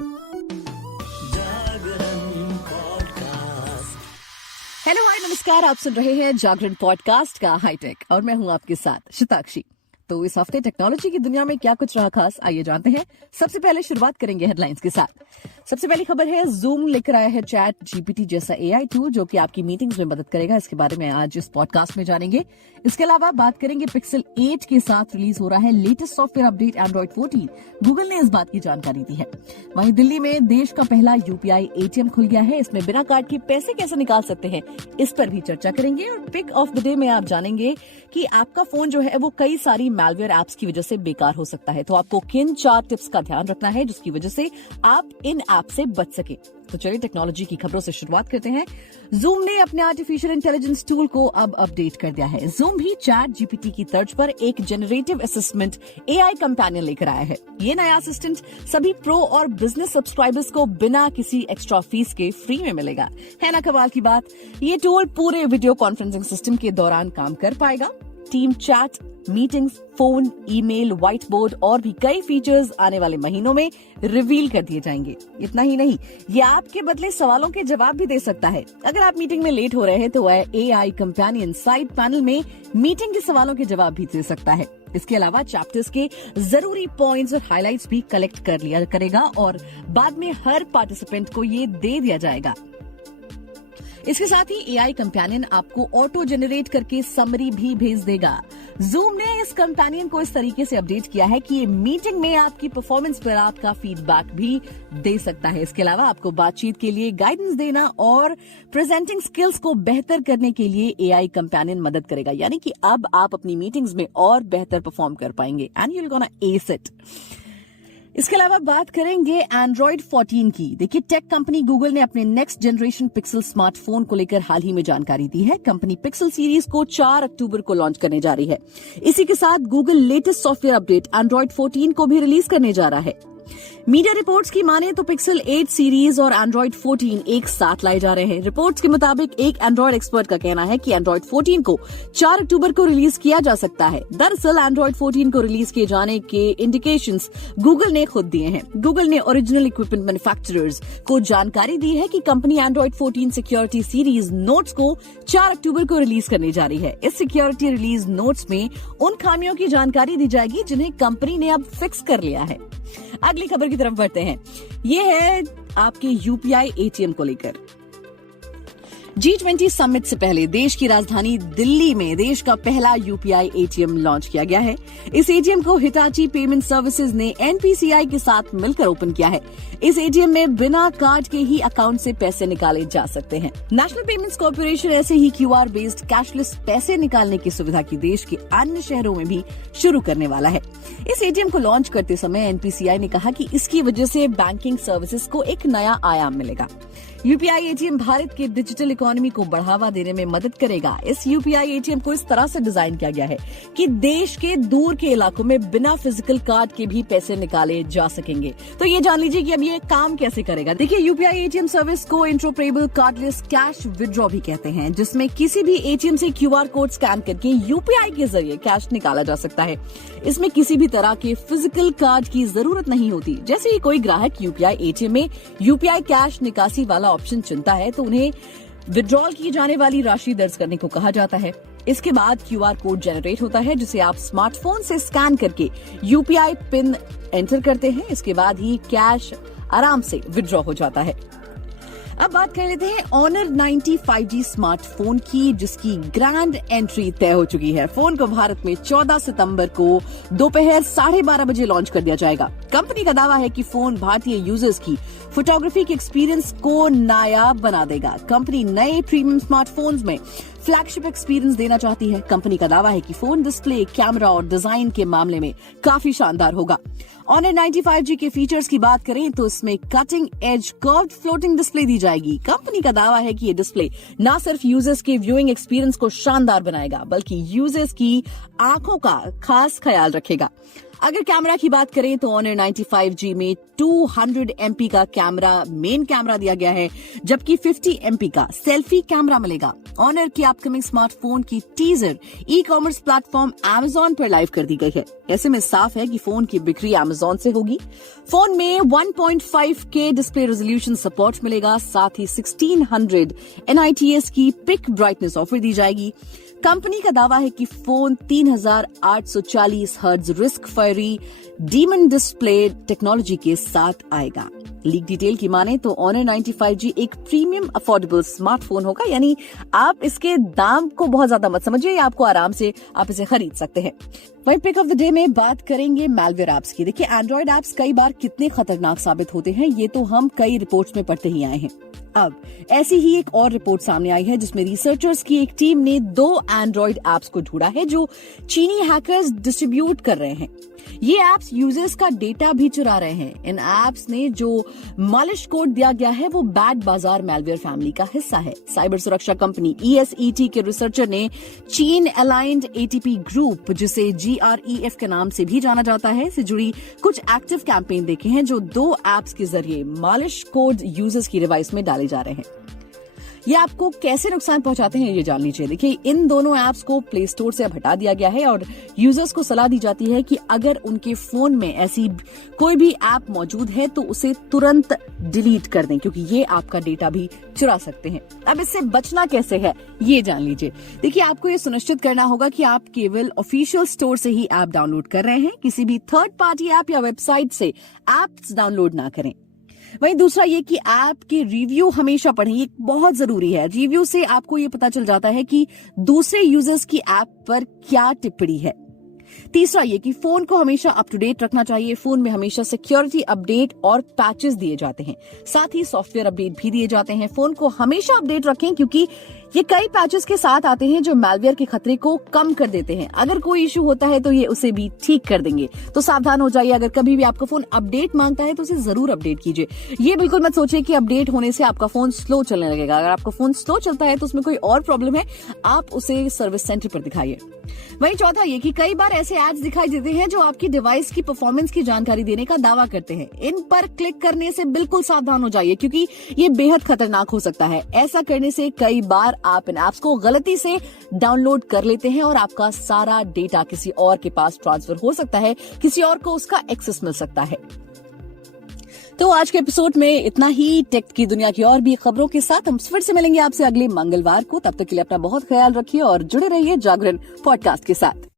Hello hi नमस्कार, आप सुन रहे हैं जागरण पॉडकास्ट का हाईटेक और मैं हूं आपके साथ शताक्षी। तो इस हफ्ते टेक्नोलॉजी की दुनिया में क्या कुछ रहा खास, आइए जानते हैं। सबसे पहले शुरुआत करेंगे हेडलाइंस के साथ। सबसे पहली खबर है, जूम लेकर आया है चैट जीपीटी जैसा एआई टूल जो कि आपकी मीटिंग्स में मदद करेगा। इसके बारे में आज इस पॉडकास्ट में जानेंगे। इसके अलावा बात करेंगे पिक्सल 8 के साथ रिलीज हो रहा है latest software update Android 14। Google ने इस बात की जानकारी दी है। वहीं दिल्ली में देश का पहला यूपीआई एटीएम खुल गया है। इसमें बिना कार्ड के पैसे कैसे निकाल सकते हैं, इस पर भी चर्चा करेंगे। और पिक ऑफ द डे में आप जानेंगे कि आपका फोन जो है वो कई सारी मैलवेयर एप्स की वजह से बेकार हो सकता है। तो आपको किन 4 टिप्स का ध्यान रखना है जिसकी वजह से आप इन ऐप से बच सके। तो चलिए टेक्नोलॉजी की खबरों से शुरुआत करते हैं। जूम ने अपने आर्टिफिशियल इंटेलिजेंस टूल को अब अपडेट कर दिया है। जूम भी चैट जीपीटी की तर्ज पर एक जनरेटिव असिस्टेंट एआई कंपेनियन लेकर आया है। ये नया असिस्टेंट सभी प्रो और बिजनेस सब्सक्राइबर्स को बिना किसी एक्स्ट्रा फीस के फ्री में मिलेगा। है ना कमाल की बात। ये टूल पूरे वीडियो कॉन्फ्रेंसिंग सिस्टम के दौरान काम कर पाएगा। Team chat, meetings, phone, email, white board और भी कई फीचर्स आने वाले महीनों में रिवील कर दिए जाएंगे। इतना ही नहीं, ये आपके बदले सवालों के जवाब भी दे सकता है। अगर आप मीटिंग में लेट हो रहे हैं तो वह एआई कंपेनियन साइड पैनल में मीटिंग के सवालों के जवाब भी दे सकता है। इसके अलावा चैप्टर्स के जरूरी पॉइंट्स और हाइलाइट्स भी कलेक्ट कर लिया करेगा और बाद में हर पार्टिसिपेंट को ये दे दिया जाएगा। इसके साथ ही एआई कंपेनियन आपको ऑटो जनरेट करके समरी भी भेज देगा। जूम ने इस कंपेनियन को इस तरीके से अपडेट किया है कि ये मीटिंग में आपकी परफॉर्मेंस पर आपका फीडबैक भी दे सकता है। इसके अलावा आपको बातचीत के लिए गाइडेंस देना और प्रेजेंटिंग स्किल्स को बेहतर करने के लिए एआई कंपेनियन मदद करेगा। यानी कि अब आप अपनी मीटिंग्स में और बेहतर परफॉर्म कर पाएंगे and you will gonna S it. इसके अलावा बात करेंगे एंड्रॉइड 14 की। देखिए, टेक कंपनी गूगल ने अपने नेक्स्ट जनरेशन पिक्सल स्मार्टफोन को लेकर हाल ही में जानकारी दी है। कंपनी पिक्सल सीरीज को 4 अक्टूबर को लॉन्च करने जा रही है। इसी के साथ Google latest software update Android 14 को भी रिलीज करने जा रहा है। मीडिया रिपोर्ट्स की माने तो पिक्सल 8 सीरीज और एंड्रॉइड 14 एक साथ लाए जा रहे हैं। रिपोर्ट्स के मुताबिक एक एंड्रॉइड एक्सपर्ट का कहना है कि एंड्रॉइड 14 को 4 अक्टूबर को रिलीज किया जा सकता है। दरअसल एंड्रॉइड 14 को रिलीज किए जाने के इंडिकेशंस गूगल ने खुद दिए हैं। गूगल ने ओरिजिनल इक्विपमेंट मैन्युफैक्चरर्स को जानकारी दी है कि company Android 14 security series notes को 4 अक्टूबर को रिलीज करने जा रही है। इस सिक्योरिटी रिलीज नोट्स में उन खामियों की जानकारी दी जाएगी जिन्हें कंपनी ने अब फिक्स कर लिया है। अगली खबर की तरफ बढ़ते हैं। ये है आपके यूपीआई एटीएम को लेकर। G20 समिट से पहले देश की राजधानी दिल्ली में देश का पहला यूपीआई एटीएम लॉन्च किया गया है। इस एटीएम को हिटाची पेमेंट सर्विसेज ने एनपीसीआई के साथ मिलकर ओपन किया है। इस एटीएम में बिना कार्ड के ही अकाउंट से पैसे निकाले जा सकते हैं। नेशनल पेमेंट्स कॉर्पोरेशन ऐसे ही क्यूआर बेस्ड कैशलेस पैसे निकालने की सुविधा की देश के अन्य शहरों में भी शुरू करने वाला है। इस एटीएम को लॉन्च करते समय एनपीसीआई ने कहा कि इसकी वजह से बैंकिंग सर्विसेज को एक नया आयाम मिलेगा। यूपीआई एटीएम भारत के डिजिटल इकोनॉमी को बढ़ावा देने में मदद करेगा। इस यूपीआई एटीएम को इस तरह से डिजाइन किया गया है कि देश के दूर के इलाकों में बिना फिजिकल कार्ड के भी पैसे निकाले जा सकेंगे। तो ये जान लीजिए कि अब ये काम कैसे करेगा। देखिए, यूपीआई एटीएम सर्विस को इंट्रोपरेबल कार्डलेस कैश विड्रॉ भी कहते हैं, जिसमें किसी भी एटीएम से क्यूआर कोड स्कैन करके यूपीआई के जरिए कैश निकाला जा सकता है। इसमें किसी भी तरह के फिजिकल कार्ड की जरूरत नहीं होती। जैसे ही कोई ग्राहक यूपीआई एटीएम में यूपीआई कैश निकासी वाला ऑप्शन चुनता है तो उन्हें विड्रॉल की जाने वाली राशि दर्ज करने को कहा जाता है। इसके बाद क्यूआर कोड जनरेट होता है जिसे आप स्मार्टफोन से स्कैन करके यूपीआई पिन एंटर करते हैं। इसके बाद ही कैश आराम से विड्रॉ हो जाता है। अब बात कर लेते हैं ऑनर 90 5G स्मार्टफोन की, जिसकी ग्रैंड एंट्री तय हो चुकी है। फोन को भारत में 14 सितंबर को दोपहर 12:30 बजे लॉन्च कर दिया जाएगा। कंपनी का दावा है कि फोन भारतीय यूजर्स की फोटोग्राफी के एक्सपीरियंस को नायाब बना देगा। कंपनी नए प्रीमियम स्मार्टफोन्स में फ्लैगशिप एक्सपीरियंस देना चाहती है। कंपनी का दावा है कि फोन डिस्प्ले, कैमरा और डिजाइन के मामले में काफी शानदार होगा। ऑनर 90 5G के फीचर्स की बात करें तो इसमें cutting edge curved floating display दी जाएगी। कंपनी का दावा है कि ये डिस्प्ले न सिर्फ यूजर्स के व्यूइंग एक्सपीरियंस को शानदार बनाएगा बल्कि यूजर्स की आंखों का खास ख्याल रखेगा। अगर कैमरा की बात करें तो ऑनर 90 5G में 200 MP का कैमरा मेन कैमरा दिया गया है, जबकि 50 MP का सेल्फी कैमरा मिलेगा। ऑनर की अपकमिंग स्मार्टफोन की teaser e commerce platform Amazon पर लाइव कर दी गई है। ऐसे में साफ है कि फोन की बिक्री Amazon से होगी। फोन में 1.5K डिस्प्ले रेजोल्यूशन सपोर्ट मिलेगा, साथ ही 1600 nits की पिक ब्राइटनेस ऑफर दी जाएगी। कंपनी का दावा है कि phone 3840 hertz risk free demon display technology के साथ आएगा। लीक डिटेल की माने तो Honor 95G एक प्रीमियम अफोर्डेबल स्मार्टफोन होगा, यानी आप इसके दाम को बहुत ज्यादा मत समझिए, आपको आराम से आप इसे खरीद सकते हैं। वहीं पिक ऑफ द डे में बात करेंगे मैलवेयर एप्स की। देखिए, एंड्रॉइड एप्स कई बार कितने खतरनाक साबित होते हैं ये तो हम कई रिपोर्ट्स में पढ़ते ही आए हैं। अब ऐसी ही एक और रिपोर्ट सामने आई है जिसमें रिसर्चर्स की एक टीम ने 2 एंड्रॉइड एप्स को ढूंढा है जो चीनी हैकर्स डिस्ट्रीब्यूट कर रहे हैं। ये एप्स यूजर्स का डेटा भी चुरा रहे हैं। इन एप्स ने जो मालिश कोड दिया गया है वो बैड बाजार मैलवेयर फैमिली का हिस्सा है। साइबर सुरक्षा कंपनी ESET के रिसर्चर ने चीन अलाइंड ATP ग्रुप, जिसे GREF के नाम से भी जाना जाता है, से जुड़ी कुछ एक्टिव कैंपेन देखे हैं जो 2 एप्स के जरिए मालिश कोड यूजर्स की डिवाइस में डाले जा रहे हैं। ये आपको कैसे नुकसान पहुंचाते हैं ये जान लीजिए। देखिए, इन दोनों ऐप्स को प्ले स्टोर से अब हटा दिया गया है और यूजर्स को सलाह दी जाती है कि अगर उनके फोन में ऐसी कोई भी ऐप मौजूद है तो उसे तुरंत डिलीट कर दें, क्योंकि ये आपका डेटा भी चुरा सकते हैं। अब इससे बचना कैसे है ये जान लीजिए। देखिए, आपको ये सुनिश्चित करना होगा कि आप केवल ऑफिशियल स्टोर से ही ऐप डाउनलोड कर रहे हैं, किसी भी थर्ड पार्टी ऐप या वेबसाइट से ऐप्स डाउनलोड ना करें। वहीं दूसरा ये कि ऐप के रिव्यू हमेशा पढ़ें, ये बहुत जरूरी है। रिव्यू से आपको ये पता चल जाता है कि दूसरे यूजर्स की ऐप पर क्या टिप्पणी है। तीसरा ये कि फोन को हमेशा अप टू डेट रखना चाहिए। फोन में हमेशा सिक्योरिटी अपडेट और पैचेस दिए जाते हैं, साथ ही सॉफ्टवेयर अपडेट भी दिए जाते हैं। फोन को हमेशा अपडेट रखें क्योंकि ये कई पैचेस के साथ आते हैं जो मैलवेयर के खतरे को कम कर देते हैं। अगर कोई इशू होता है तो ये उसे भी ठीक कर देंगे, तो सावधान हो जाइए। अगर कभी भी आपका फोन अपडेट मांगता है तो उसे जरूर अपडेट कीजिए। ये बिल्कुल मत सोचिए कि अपडेट होने से आपका फोन स्लो चलने लगेगा। अगर आपका फोन स्लो चलता है तो उसमें कोई और प्रॉब्लम है, आप उसे सर्विस सेंटर पर दिखाइए। वहीं चौथा ये कि कई बार ऐसे एड्स दिखाई देते हैं जो आपकी डिवाइस की परफॉर्मेंस की जानकारी देने का दावा करते हैं। इन पर क्लिक करने से बिल्कुल सावधान हो जाइए क्योंकि ये बेहद खतरनाक हो सकता है। ऐसा करने से कई बार आप इन ऐप्स को गलती से डाउनलोड कर लेते हैं और आपका सारा डेटा किसी और के पास ट्रांसफर हो सकता है, किसी और को उसका एक्सेस मिल सकता है। तो आज के एपिसोड में इतना ही। टेक की दुनिया की और भी खबरों के साथ हम फिर से मिलेंगे आपसे अगले मंगलवार को। तब तक के लिए अपना बहुत ख्याल रखिए और जुड़े रहिए जागरण पॉडकास्ट के साथ।